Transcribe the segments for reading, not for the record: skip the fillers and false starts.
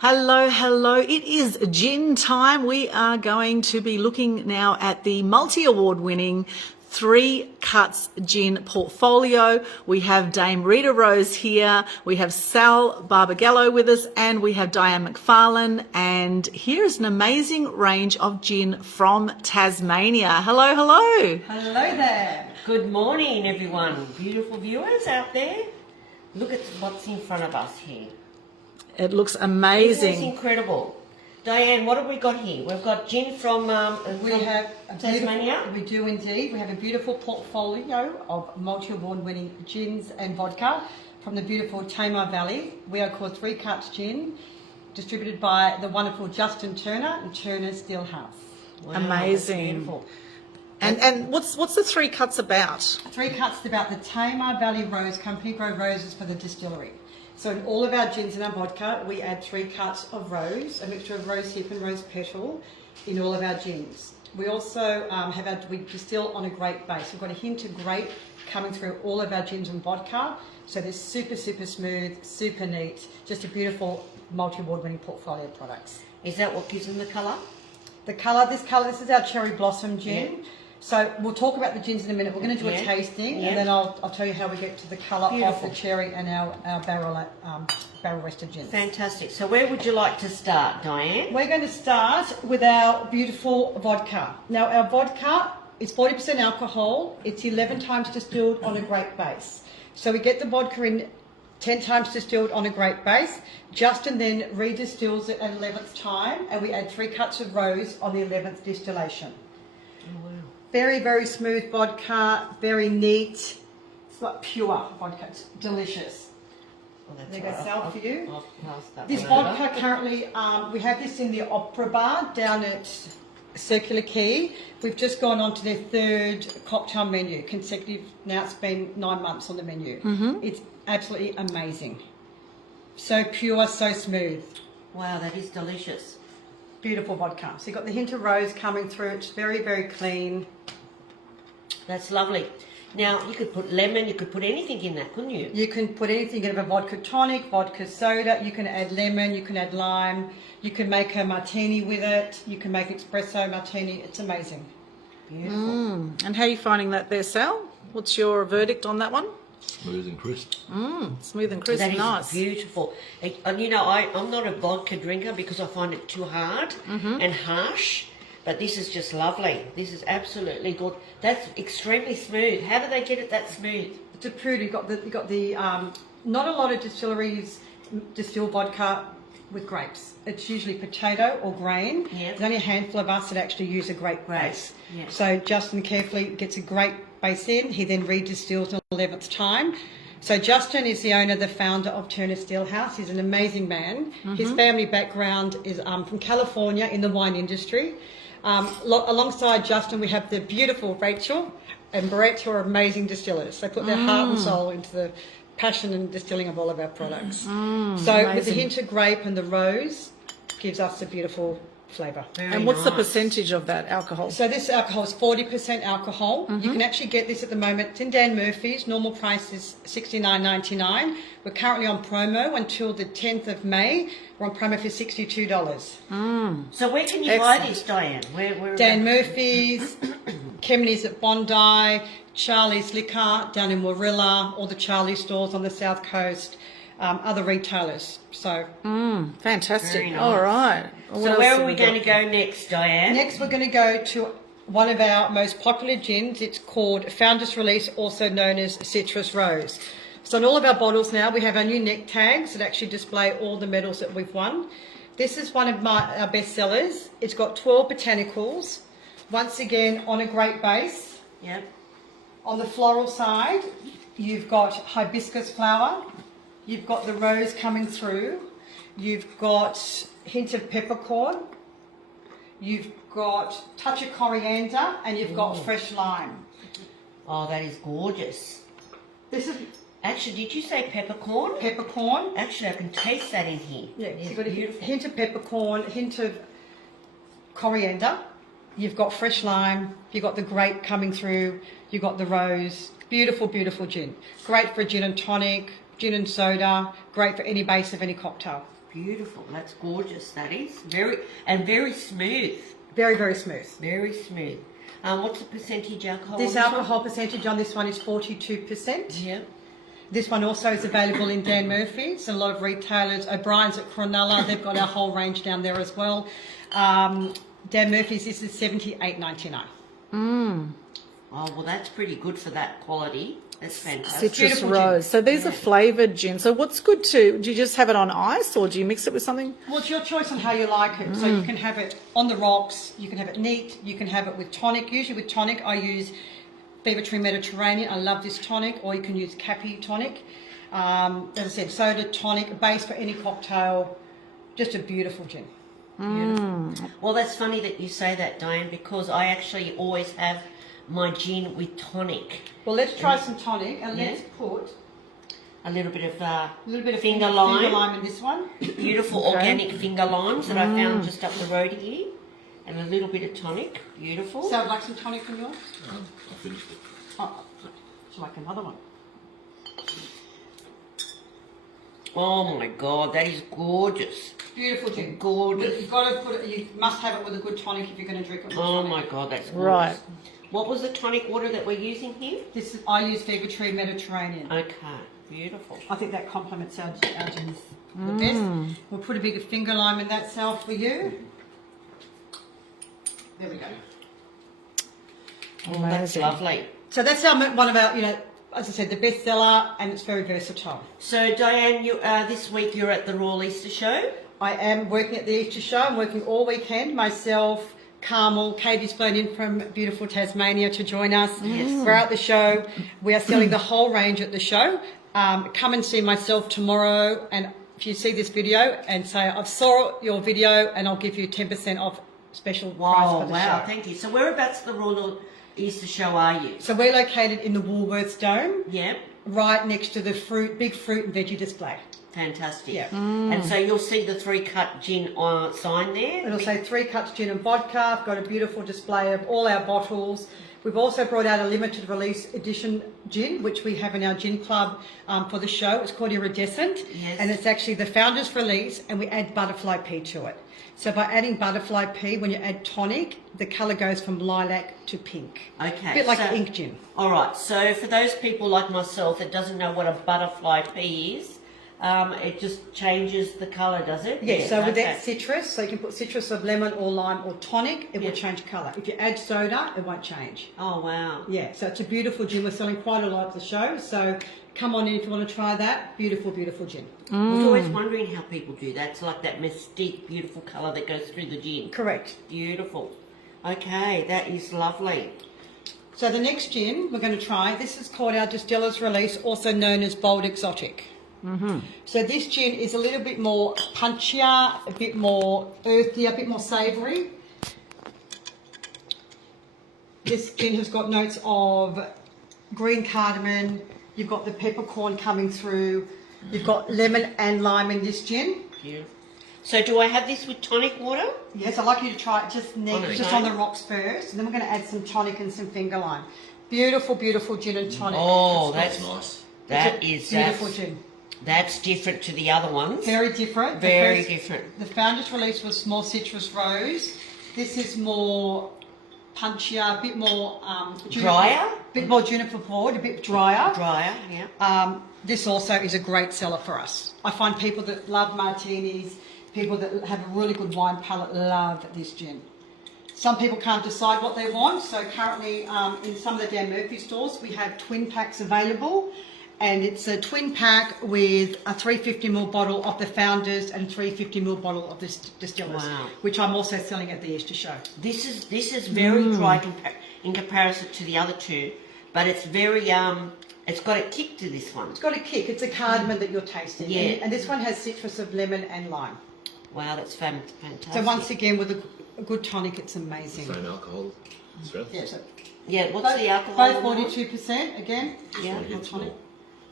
Hello, hello. It is gin time. We are going to be looking now at the multi-award winning Three Cuts Gin portfolio. We have Dame Rita Rose here. We have Sal Barbagallo with us, and we have Diane Mcfarlane. And here is an amazing range of gin from Tasmania. Hello, hello. Hello there. Good morning, everyone. Beautiful viewers out there. Look at what's in front of us here. It looks amazing. It's incredible. Diane, what have we got here? We've got gin from Tasmania. We do indeed. We have a beautiful portfolio of multi-award winning gins and vodka from the beautiful Tamar Valley. We are called Three Cuts Gin, distributed by the wonderful Justin Turner and Turner Stillhouse. Wow, amazing. And what's the Three Cuts about? Three Cuts is about the Tamar Valley Rose Company grow roses for the distillery. So in all of our gins and our vodka, we add 3 cuts of rose, a mixture of rose hip and rose petal in all of our gins. We also we distill on a grape base. We've got a hint of grape coming through all of our gins and vodka. So they're super, super smooth, super neat, just a beautiful multi-award winning portfolio of products. Is that what gives them the colour? This is our cherry blossom gin. Yeah. So we'll talk about the gins in a minute. We're going to do a tasting, and then I'll tell you how we get to the colour of the cherry and our barrel rested gin. Fantastic. So where would you like to start, Diane? We're going to start with our beautiful vodka. Now our vodka is 40% alcohol. It's 11 times distilled on a grape base. So we get the vodka in 10 times distilled on a grape base. Justin then redistills it at 11th time, and we add 3 cuts of rose on the 11th distillation. Oh, wow. Very, very smooth vodka, very neat. It's like pure vodka. It's delicious. Well, there goes Sal for you. I'll pass that This vodka currently, we have this in the Opera Bar down at Circular Quay. We've just gone on to their 3rd cocktail menu, consecutive. Now it's been 9 months on the menu. Mm-hmm. It's absolutely amazing. So pure, so smooth. Wow, that is delicious. Beautiful vodka. So you've got the hint of rose coming through. It's very, very clean. That's lovely. Now, you could put lemon, you could put anything in that, couldn't you? You can put anything. You can have a vodka tonic, vodka soda. You can add lemon. You can add lime. You can make a martini with it. You can make espresso martini. It's amazing. Beautiful. And how are you finding that there, Sal? What's your verdict on that one? Smooth and crisp. Smooth and crisp. That is nice. Beautiful. And you know, I'm not a vodka drinker because I find it too hard and harsh. But this is just lovely. This is absolutely good. That's extremely smooth. How do they get it that smooth? It's a prude. You've got the not a lot of distilleries distill vodka with grapes. It's usually potato or grain. Yep. There's only a handful of us that actually use a grape base. Yep. So Justin carefully gets a grape base in. He then redistills on the 11th time. So Justin is the owner, the founder of Turner Stillhouse. He's an amazing man. His family background is from California in the wine industry. Alongside Justin, we have the beautiful Rachel and Brett, who are amazing distillers. They put their heart and soul into the passion and distilling of all of our products. So amazing. With the hint of grape and the rose, gives us a beautiful flavour. And what's the percentage of that alcohol? So this alcohol is 40% alcohol. You can actually get this at the moment. It's in Dan Murphy's. Normal price is $69.99. We're currently on promo until the 10th of May. We're on promo for $62. So where can you buy this, Diane? Where Dan Murphy's, Kemney's at Bondi, Charlie's Liquor down in Warilla, all the Charlie stores on the south coast, other retailers. So Fantastic. Nice. All right. So where are we going to go next, Diane? Next we're going to go to one of our most popular gins. It's called Founder's Release, also known as Citrus Rose. So in all of our bottles now, we have our new neck tags that actually display all the medals that we've won. This is one of our best sellers. It's got 12 botanicals, once again on a grape base. Yep. On the floral side, you've got hibiscus flower, you've got the rose coming through, you've got hint of peppercorn, you've got touch of coriander, and you've got fresh lime. Oh, that is gorgeous. This is Actually, did you say peppercorn? peppercorn. Actually, I can taste that in here. Yeah, so It's you've got a beautiful. hint of peppercorn, hint of coriander. You've got fresh lime. You've got the grape coming through. You've got the rose. Beautiful, beautiful gin. Great for a gin and tonic, gin and soda. Great for any base of any cocktail. beautiful. That's gorgeous. That is very smooth. Very, very smooth. Very smooth. What's the percentage alcohol? This on alcohol percentage on this one is 42%. Yeah. This one also is available in Dan Murphy's, a lot of retailers. O'Brien's at Cronulla, they've got our whole range down there as well. Dan Murphy's, this is $78.99. Oh, well, that's pretty good for that quality. That's fantastic. Citrus Beautiful rose. gin. So these are flavoured gin. So what's good to, do you just have it on ice or do you mix it with something? Well, it's your choice on how you like it. So you can have it on the rocks, you can have it neat, you can have it with tonic. Usually with tonic, I use Fever Tree Mediterranean. I love this tonic, or you can use Cappy tonic. As I said, soda tonic, a base for any cocktail. Just a beautiful gin. Beautiful. Well, that's funny that you say that, Diane, because I actually always have my gin with tonic. Well, let's try some tonic, and Yeah. let's put A little bit of finger lime in this one. beautiful organic finger limes that I found just up the road here, and a little bit of tonic. Beautiful. So I'd like some tonic from yours. I finished it. Oh, would you like another one? Oh my God, that is gorgeous. Beautiful gin. Gorgeous. You've got to put it. You must have it with a good tonic if you're going to drink it. With Oh tonic. my God, that's gorgeous. Right. What was the tonic water that we're using here? This is, I use Fever Tree Mediterranean. Okay, beautiful. I think that complements our gins the best. We'll put a bit of finger lime in that cell for you. There we go. Oh, that's Amazing. lovely. So that's one of our, as I said, the bestseller, and it's very versatile. So Diane, you this week you're at the Royal Easter Show. I am working at the Easter Show. I'm working all weekend. Myself, Carmel, Katie's flown in from beautiful Tasmania to join us. Yes. We're at the show. We are selling the whole range at the show. Come and see myself tomorrow, and if you see this video and say, I've saw your video, and I'll give you 10% off special price for the show. Thank you. So whereabouts at the Royal Easter Show are you? So we're located in the Woolworths Dome, Yeah, right next to the big fruit and veggie display. fantastic. Yeah. And so you'll see the 3 Cut Gin sign there. It'll say 3 Cuts Gin and Vodka. I've got a beautiful display of all our bottles. We've also brought out a limited release edition gin, which we have in our gin club for the show. It's called Iridescent. Yes. And it's actually the founder's release, and we add butterfly pea to it. So by adding butterfly pea, when you add tonic, the colour goes from lilac to pink. Okay. A bit like so, ink gin. All right. So for those people like myself that doesn't know what a butterfly pea is, it just changes the colour, does it? Yes, so with okay. that citrus, so you can put citrus of lemon or lime or tonic, it Yeah. will change colour. If you add soda, it won't change. Oh, wow. Yeah, so it's a beautiful gin. We're selling quite a lot at the show, so come on in if you want to try that. Beautiful, beautiful gin. I was always wondering how people do that. It's like that mystique, beautiful colour that goes through the gin. Correct. Beautiful. Okay, that is lovely. So the next gin we're going to try, this is called our Distillers Release, also known as Bold Exotic. So this gin is a little bit more punchier, a bit more earthy, a bit more savoury. This gin has got notes of green cardamom, you've got the peppercorn coming through, you've got lemon and lime in this gin. Beautiful. So do I have this with tonic water? Yes, I'd like you to try it just Okay. on the rocks first, and then we're going to add some tonic and some finger lime. Beautiful, beautiful gin and tonic. Oh, That's that's nice. that It's a is beautiful that's, gin. that's different to the other ones. Very different. Very The different. The founder's release was more citrus rose. This is more punchier, a bit more Drier? a bit more juniper forward, a bit drier. Drier, yeah. This also is a great seller for us. I find people that love martinis, people that have a really good wine palate love this gin. Some people can't decide what they want, so currently in some of the Dan Murphy stores we have twin packs available, and it's a twin pack with a 350ml bottle of the Founders and 350ml bottle of the Distillers, Wow. which I'm also selling at the Easter show. This is very dry in comparison to the other two, but it's very it's got a kick to this one. It's got a kick. It's a cardamom that you're tasting. Yeah. And this one has citrus of lemon and lime. Wow, that's fantastic. So once again, with a good tonic, it's amazing. Same alcohol strength. Yeah, so yeah, what's the alcohol? both 42% again. Yeah. Or tonic.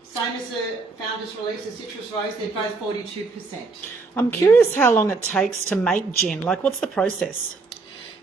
Same as the Founders Release, the Citrus Rose, they're both 42%. I'm curious how long it takes to make gin. Like, what's the process?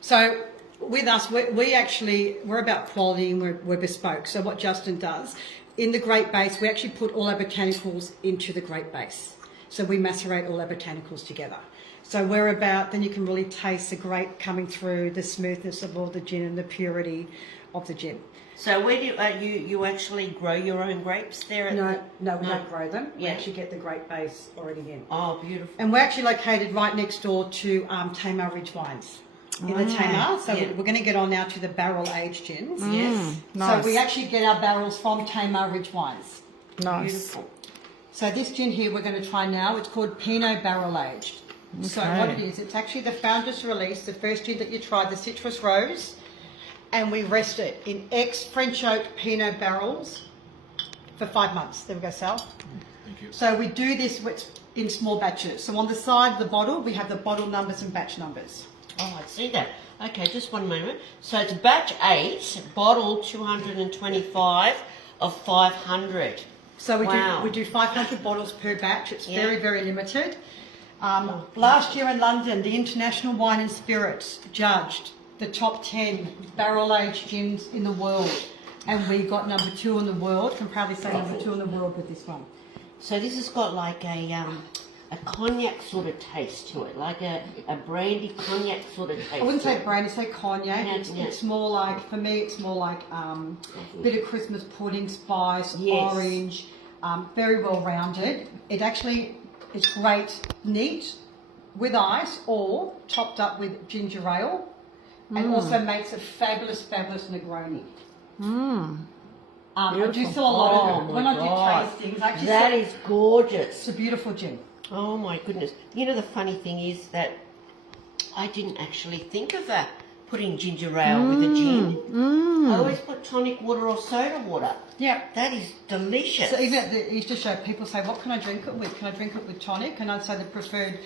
So with us, we're about quality and we're bespoke. So what Justin does, in the grape base, we actually put all our botanicals into the grape base. So we macerate all our botanicals together. So then you can really taste the grape coming through, the smoothness of all the gin and the purity of the gin. So where do you actually grow your own grapes there? No, we don't grow them. We Yeah. actually get the grape base already in. Oh, beautiful. And we're actually located right next door to Tamar Ridge Wines in the Tamar. So Yeah. we're going to get on now to the barrel-aged gins. Yes. Nice. So we actually get our barrels from Tamar Ridge Wines. Nice. Beautiful. So this gin here we're going to try now, it's called Pinot Barrel Aged. So Okay. what it is, it's actually the founder's release, the first gin that you tried, the citrus rose, and we rest it in ex-French oak Pinot barrels for 5 months. There we go, Sal. Thank you. So we do this in small batches. So on the side of the bottle, we have the bottle numbers and batch numbers. Oh, I see that. Okay, just one moment. So it's batch 8, bottle 225 of 500. So Wow. we do 500 bottles per batch. It's Yeah. very, very limited. Last year in London, the International Wine and Spirits judged the top 10 barrel-aged gins in the world. And we got number 2 in the world. Can proudly say number 2 in the world with this one. So this has got like a cognac sort of taste to it, like a brandy cognac sort of taste. I wouldn't to say it. brandy, say cognac. Yeah. It's more like, for me, it's more like a bit of Christmas pudding spice, Yes. orange, very well rounded. It actually is great neat with ice or topped up with ginger ale, and also makes a fabulous Negroni. I do sell a lot Oh of it. my When I God. do tastings, I actually That sell, is gorgeous. it's a beautiful gin. Oh my goodness. You know, the funny thing is that I didn't actually think of putting ginger ale with a gin. I always put tonic water or soda water. Yeah. That is delicious. So even at the Easter show, people say, what can I drink it with? Can I drink it with tonic? And I'd say the preferred,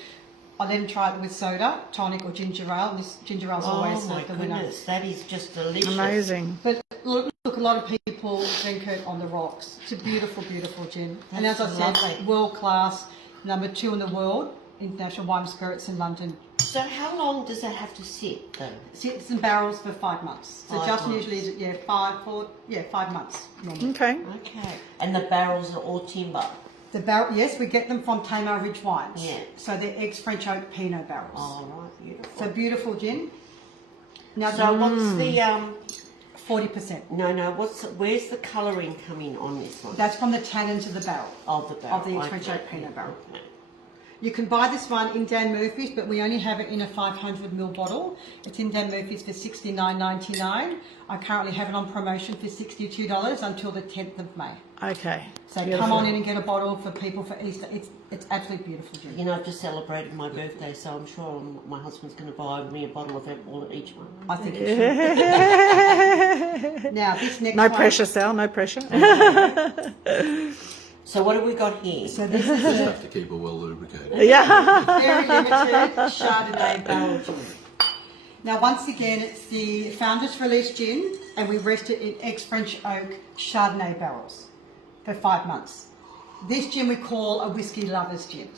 I then try it with soda, tonic or ginger ale. And this ginger ale's always oh my the winner. goodness, that is just delicious. Amazing. But look, a lot of people drink it on the rocks. It's a beautiful, beautiful gin. And as I That's said, lovely. world class, number 2 in the world, International Wine and Spirits in London. So how long does that have to sit though? Sits in barrels for 5 months. So 5 Justin months. usually is 5 months normally. Okay. Okay. And the barrels are all timber. The barrel, yes, we get them from Tamar Ridge Wines. Yeah. So they're ex-French oak Pinot barrels. Oh right, beautiful. So beautiful gin. Now So what's the 40%. where's the colouring coming on this one? That's from the tannins of the barrel. Of the barrel. Of the ex-French oak Pinot barrel. Okay. You can buy this one in Dan Murphy's, but we only have it in a 500ml bottle. It's in Dan Murphy's for $69.99. I currently have it on promotion for $62 until the 10th of May. Okay. So Beautiful. come on in and get a bottle for people for Easter. It's absolutely beautiful gin. You know, I've just celebrated my birthday, so I'm sure my husband's going to buy me a bottle of all of each one. I think it should. Now this next No one. pressure, Sal. No pressure. So what have we got here? So this Just is a have to keep it well lubricated. yeah. very limited Chardonnay barrel gin. Now, once again, it's the Founders Release gin, and we rest it in ex-French oak Chardonnay barrels for 5 months. This gin we call a whiskey lover's gin.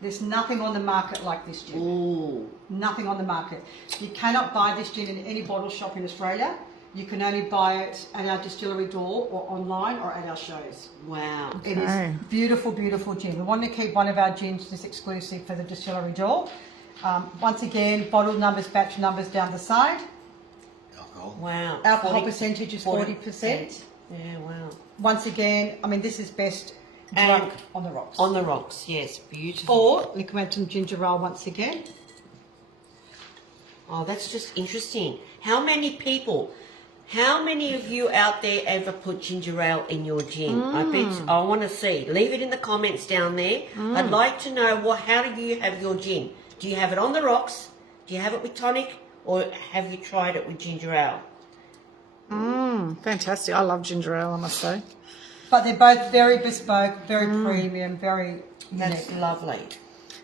There's nothing on the market like this gin. Ooh. Nothing on the market. You cannot buy this gin in any bottle shop in Australia. You can only buy it at our distillery door or online or at our shows. Wow. It Okay. is beautiful, beautiful gin. We want to keep one of our gins just exclusive for the distillery door. Once again, bottle numbers, batch numbers down the side. Alcohol. Wow. Alcohol percentage is 40%. Yeah, wow. Once again, I mean, this is best And drunk on the rocks. On the rocks, yes, beautiful. Or we can add some ginger ale once again. Oh, that's just interesting. How many of you out there ever put ginger ale in your gin? I want to see. Leave it in the comments down there. I'd like to know how do you have your gin? Do you have it on the rocks? Do you have it with tonic? Or have you tried it with ginger ale? Fantastic. I love ginger ale, I must say. But they're both very bespoke, very premium, very That's unique. lovely.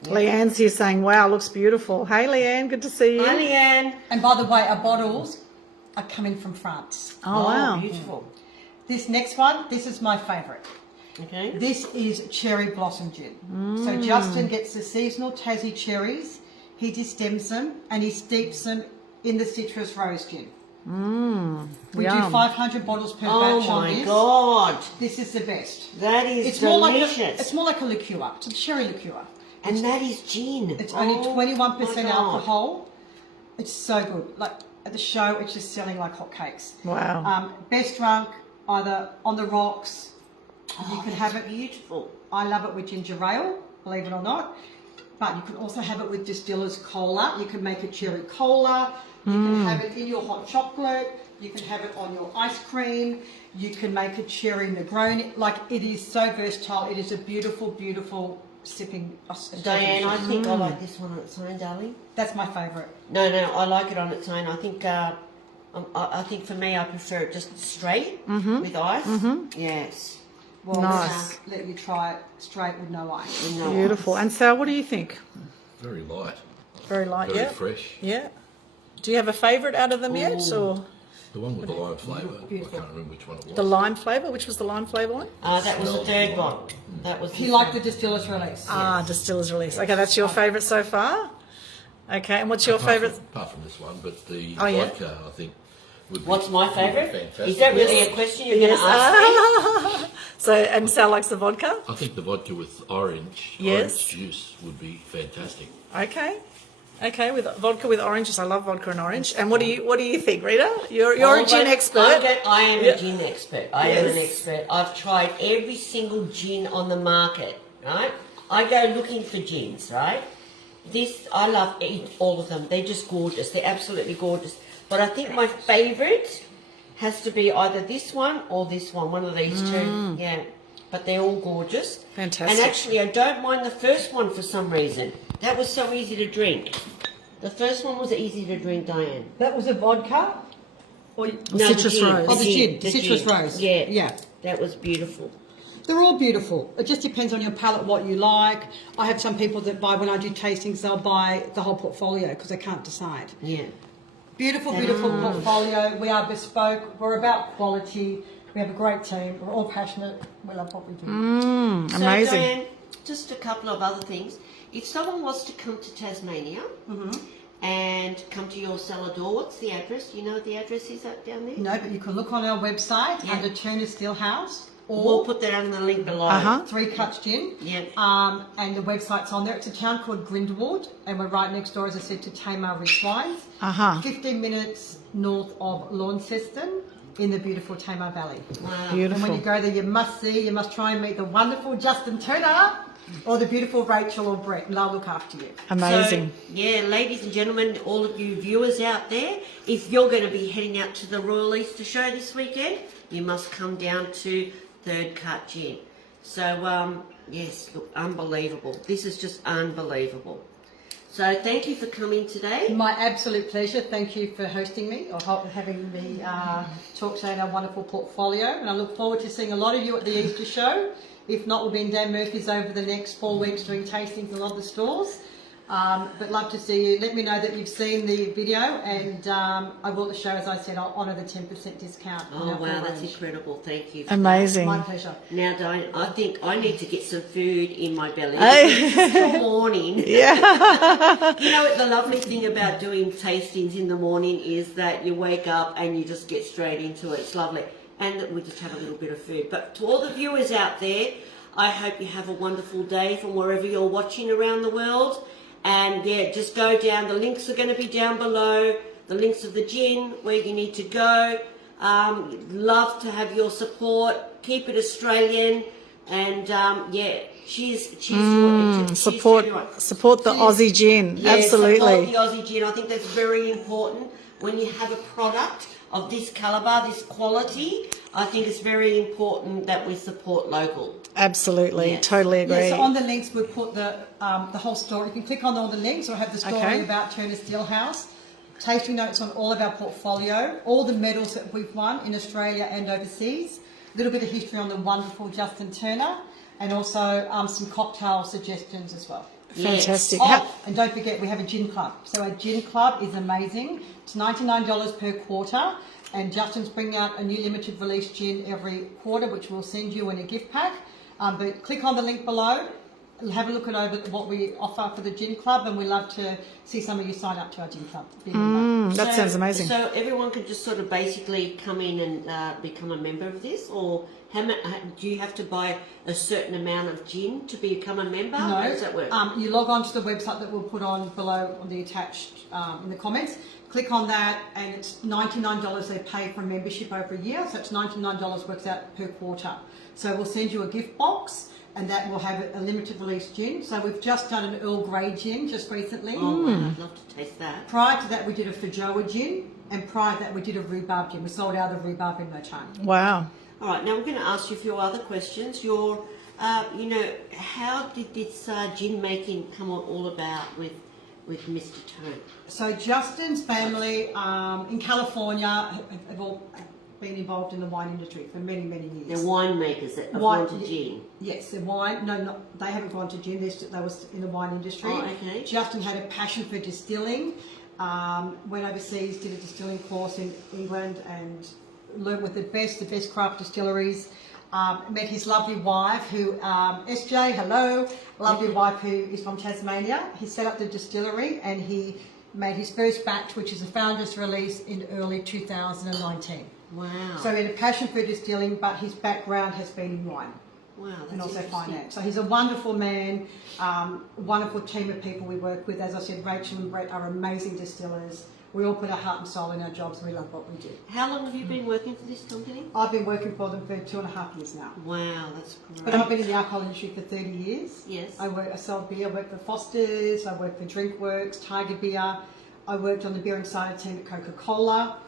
Leanne's here saying, wow, looks beautiful. Hey, Leanne, good to see you. Hi, Leanne. And by the way, our bottles are coming from France. Oh, wow. Beautiful. This next one, this is my favourite. Okay. This is cherry blossom gin. So Justin gets the seasonal Tassie cherries, he destems them and he steeps them in the citrus rose gin. We Yum. do 500 bottles per Oh batch on my this. God. This is the best. That is It's delicious. more like a liqueur. It's a cherry liqueur. And that is gin. It's only Oh 21% my God. alcohol. It's so good. Like at the show, it's just selling like hotcakes. Wow. Best drunk, either on the rocks. You can have it. Beautiful. I love it with ginger ale, believe it or not. But you can also have it with Distillers cola. You can make a cherry cola. You can have it in your hot chocolate. You can have it on your ice cream. You can make a cherry Negroni. Like, it is so versatile. It is a beautiful, beautiful sipping. Diane, I think I like this one on its own, darling. That's my favourite. No, I like it on its own. I think I think for me, I prefer it just straight with ice. Yes. Well, Nice. let you try it straight with no ice. With no Beautiful. And Sal, what do you think? Very light. Very light, Very yeah. fresh. Yeah. Do you have a favourite out of them yet, or The one with the lime flavour. I can't remember which one it was. the lime flavour? Which was the lime flavour one? That was the third one. That was. He liked the Distillers release. Distiller's Release. Okay, that's your favourite so far. Okay, and what's your favourite? Apart from this one, but the Oh, yeah? vodka, I think, would be What's my would be favourite? fantastic. Is that really a question you're going to ask me? So, and Sal likes the vodka. I think the vodka with orange Yes. juice would be fantastic. Okay. Okay, with vodka with oranges. I love vodka and orange. And what do you think, Rita? You're a gin expert. I am a gin expert. I am an Yes. expert. I've tried every single gin on the market, right? I go looking for gins, right? I love all of them. They're just gorgeous. They're absolutely gorgeous. But I think my favourite has to be either this one or this one of these two. Yeah. But they're all gorgeous. Fantastic. And actually, I don't mind the first one for some reason. That was so easy to drink. The first one was easy to drink, Diane. That was a vodka? Or No, Citrus the gin. rose. Oh, the gin, the citrus gin. rose. Yeah. Yeah. That was beautiful. They're all beautiful. It just depends on your palate, what you like. I have some people that buy, when I do tastings, they'll buy the whole portfolio because they can't decide. Yeah. Beautiful, beautiful portfolio. We are bespoke. We're about quality. We have a great team. We're all passionate. We love what we do. So, Amazing. Diane, just a couple of other things. If someone was to come to Tasmania and come to your cellar door, what's the address? Do you know what the address is up down there? No, but you can look on our website Yeah. under Turner Stillhouse or We'll put that under the link below. Three Cuts Gin. Yeah. And the website's on there. It's a town called Grindelwald, and we're right next door, as I said, to Tamar Valley. 15 minutes north of Launceston in the beautiful Tamar Valley. Wow. And when Beautiful. you go there, you must try and meet the wonderful Justin Turner or the beautiful Rachel or Brett, and they'll look after you. Amazing. So, yeah, ladies and gentlemen, all of you viewers out there, if you're going to be heading out to the Royal Easter Show this weekend, you must come down to Third Cut Gin. So, yes, look, unbelievable. This is just unbelievable. So, thank you for coming today. My absolute pleasure. Thank you for hosting me or having me talk today on our wonderful portfolio. And I look forward to seeing a lot of you at the Easter show. If not, we'll be in Dan Murphy's over the next 4 weeks doing tastings in a lot of the stores. But love to see you. Let me know that you've seen the video, and I will at the show, as I said, I'll honour the 10% discount. on Oh, our wow, full that's range. incredible. Thank you. Amazing. My pleasure. Now, Diane, I think I need to get some food in my belly. Hey. It's the morning. Yeah. You know, the lovely thing about doing tastings in the morning is that you wake up and you just get straight into it. It's lovely. And that we just have a little bit of food. But to all the viewers out there, I hope you have a wonderful day from wherever you're watching around the world. And yeah, just go down. The links are going to be down below. The links of the gin, where you need to go. Love to have your support. Keep it Australian. And yeah, cheers Support to everyone. the Aussie gin. Yeah, support Absolutely. the Aussie gin. I think that's very important when you have a product of this calibre, this quality. I think it's very important that we support local. Absolutely. Yes. Totally agree. Yeah, so on the links we'll put the whole story. You can click on all the links or have the story Okay. about Turner Stillhouse. Tasting notes on all of our portfolio, all the medals that we've won in Australia and overseas. A little bit of history on the wonderful Justin Turner, and also some cocktail suggestions as well. Fantastic. Oh, and don't forget, we have a gin club. So our gin club is amazing. It's $99 per quarter, and Justin's bringing out a new limited release gin every quarter, which we'll send you in a gift pack. But click on the link below, have a look at over what we offer for the gin club, and we love to see some of you sign up to our gin club. Be a member. That sounds amazing. So everyone can just sort of basically come in and become a member of this, or do you have to buy a certain amount of gin to become a member? No. How does that work? You log on to the website that we'll put on below on the attached in the comments. Click on that, and it's $99 they pay for a membership over a year. So it's $99 works out per quarter. So we'll send you a gift box, and that will have a limited release gin. So we've just done an Earl Grey gin just recently. Oh, wow, I'd love to taste that. Prior to that, we did a Feijoa gin, and prior to that, we did a rhubarb gin. We sold out the rhubarb in no time. Wow. All right, now we're going to ask you a few other questions. How did this gin making come all about with Mr. Turner? So Justin's family in California have all been involved in the wine industry for many, many years. They're winemakers that have gone to gin. Yes, they're wine. No, they haven't gone to gin. They was in the wine industry. Oh, okay. Justin had a passion for distilling. Went overseas, did a distilling course in England, and learned with the best craft distilleries. Met his lovely wife, who SJ, hello, lovely wife who is from Tasmania. He set up the distillery, and he made his first batch, which is a founder's release, in early 2019. Wow. So he had a passion for distilling, but his background has been in wine. Wow, that's And also interesting. finance. So he's a wonderful man, wonderful team of people we work with. As I said, Rachel and Brett are amazing distillers. We all put our heart and soul in our jobs, and we love what we do. How long have you been working for this company? I've been working for them for 2.5 years now. Wow, that's great. But I've been in the alcohol industry for 30 years. Yes. I sold beer. I worked for Foster's. I worked for Drinkworks, Tiger Beer. I worked on the beer and cider team at Coca-Cola.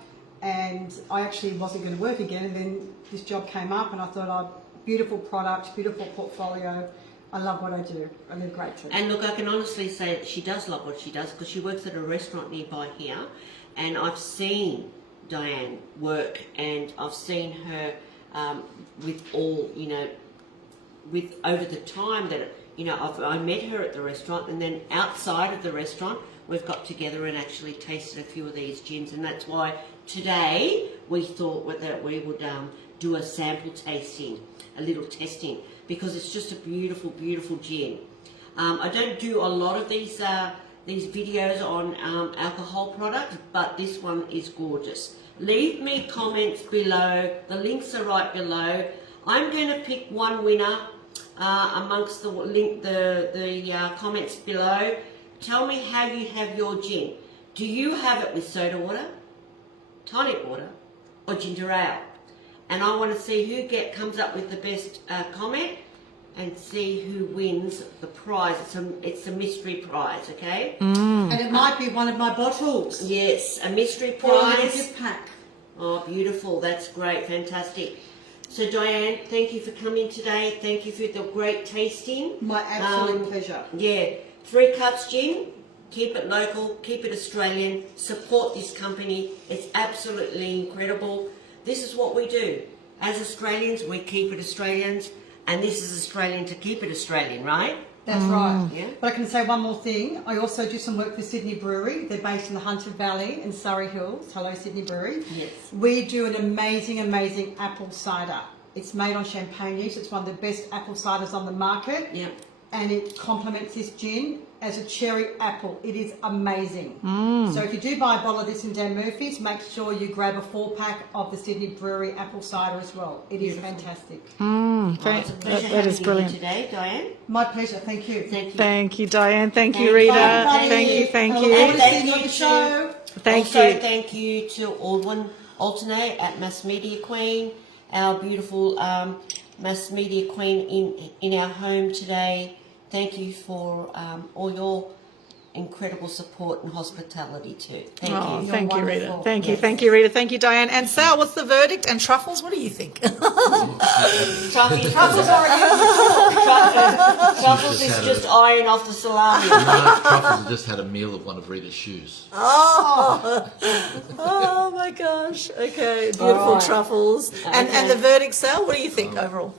And I actually wasn't going to work again. And then this job came up, and I thought, beautiful product, beautiful portfolio. I love what I do. I live great too. And look, I can honestly say that she does love what she does, because she works at a restaurant nearby here, and I've seen Diane work, and I've seen her with all, with over the time that, I met her at the restaurant, and then outside of the restaurant, we've got together and actually tasted a few of these gins, and that's why today we thought that we would do a sample tasting, a little testing, because it's just a beautiful, beautiful gin. I don't do a lot of these videos on alcohol products, but this one is gorgeous. Leave me comments below. The links are right below. I'm going to pick one winner amongst the comments below. Tell me how you have your gin. Do you have it with soda water, tonic water, or ginger ale? And I want to see who comes up with the best comment, and see who wins the prize. It's a mystery prize, okay? And it might be one of my bottles. Yes, a mystery Or a little prize. gift pack. Oh, beautiful. That's great. Fantastic. So, Diane, thank you for coming today. Thank you for the great tasting. My absolute pleasure. Yeah. Three Cuts Gin. Keep it local. Keep it Australian. Support this company. It's absolutely incredible. This is what we do. As Australians, we keep it Australians. And this is Australian to keep it Australian, right? That's right. Yeah. But I can say one more thing. I also do some work for Sydney Brewery. They're based in the Hunter Valley in Surrey Hills. Hello, Sydney Brewery. Yes. We do an amazing, amazing apple cider. It's made on champagne yeast. It's one of the best apple ciders on the market. Yep. And it complements this gin as a cherry apple. It is amazing. So if you do buy a bottle of this in Dan Murphy's, make sure you grab a 4-pack of the Sydney Brewery apple cider as well. It is fantastic. It's a pleasure that is having you brilliant. here today, Diane. My pleasure. Thank you. Thank you. Thank you, Diane. Thank you, Thank Rita. you. Bye, Thank you, thank I you. look forward to Thank seeing you on you the show. Thank also, you. thank you to Aldwin Alternate at Mass Media Queen, our beautiful Mass Media Queen in our home today. Thank you for all your incredible support and hospitality too. Thank Oh, you. thank you, Rita. wonderful. Thank you, Yes. thank you, Rita. Thank you, Diane. And Sal, what's the verdict? And truffles, what do you think? Truffles, truffles is Just had just a- iron off the salami. Truffles have just had a meal of one of Rita's shoes. Oh my gosh. Okay, beautiful All right. truffles. And Okay. the verdict, Sal, what do you think overall?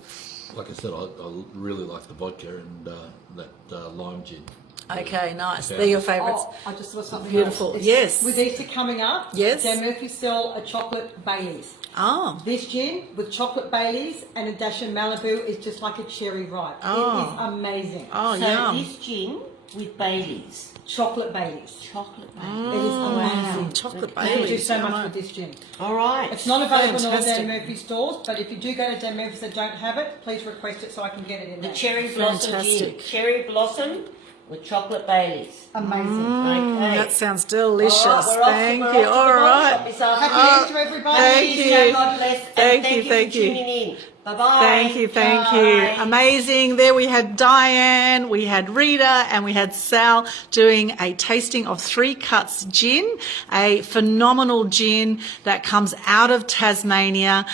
Like I said, I really like the vodka and that lime gin. Okay, nice. Yeah. They're your favourites. Oh, I just saw something Beautiful. else. Yes. With Easter coming up, Yes. Dan Murphy sell a chocolate Baileys. Oh, This gin with chocolate Baileys and a dash of Malibu is just like a cherry ripe. Oh. It is amazing. oh, So yum. this gin with Baileys. Chocolate Baileys. Chocolate Baileys. It is amazing. Chocolate Thank you Baileys. so yeah, much right. with this gin. All right. It's not available in all Fantastic. Dan Murphy stores, but if you do go to Dan Murphy's that don't have it, please request it so I can get it in The there. cherry blossom gin. Fantastic. Cherry blossom with chocolate Baileys. Amazing. Okay. That sounds delicious. All right, we're off to- Thank we're you. off to the All bottle right. shop this afternoon. Happy Easter, everybody. Thank Easter, you. God bless. And Thank thank you, you thank for you. tuning in. Bye-bye. Thank you. Bye. Amazing. There we had Diane, we had Rita, and we had Sal doing a tasting of Three Cuts Gin, a phenomenal gin that comes out of Tasmania.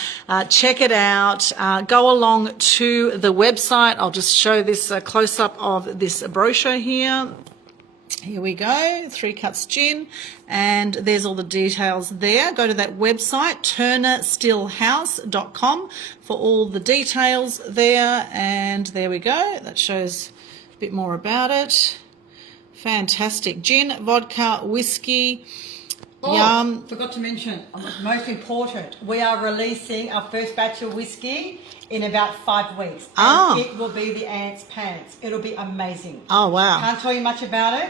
Check it out. Go along to the website. I'll just show this close-up of this brochure here. Here we go, Three Cuts Gin, and there's all the details there. Go to that website, turnerstillhouse.com, for all the details there, and there we go. That shows a bit more about it. Fantastic. Gin, vodka, whiskey, Oh, yum. forgot to mention, most important, we are releasing our first batch of whiskey in about 5 weeks. Oh. And it will be the Ants Pants. It'll be amazing. Oh, wow. Can't tell you much about it,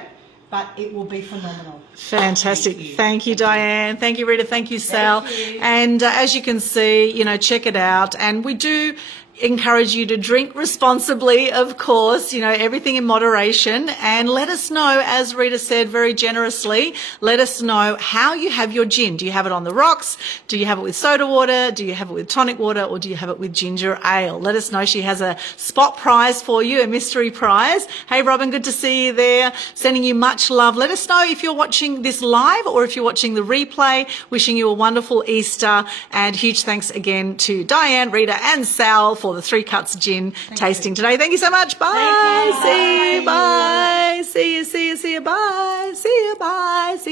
but it will be phenomenal. Fantastic. Thank you, Diane. Thank you, Rita. Thank you, Sal. Thank you. And as you can see, check it out. And we do encourage you to drink responsibly, of course, everything in moderation. And let us know, as Rita said very generously, let us know how you have your gin. Do you have it on the rocks? Do you have it with soda water? Do you have it with tonic water? Or do you have it with ginger ale? Let us know. She has a spot prize for you, a mystery prize. Hey, Robin, good to see you there. Sending you much love. Let us know if you're watching this live or if you're watching the replay. Wishing you a wonderful Easter. And huge thanks again to Diane, Rita and Sal for the Three Cuts Gin tasting today. Thank you so much. Bye. Thank you. See you. Bye. See you. Bye. See you. Bye. See you.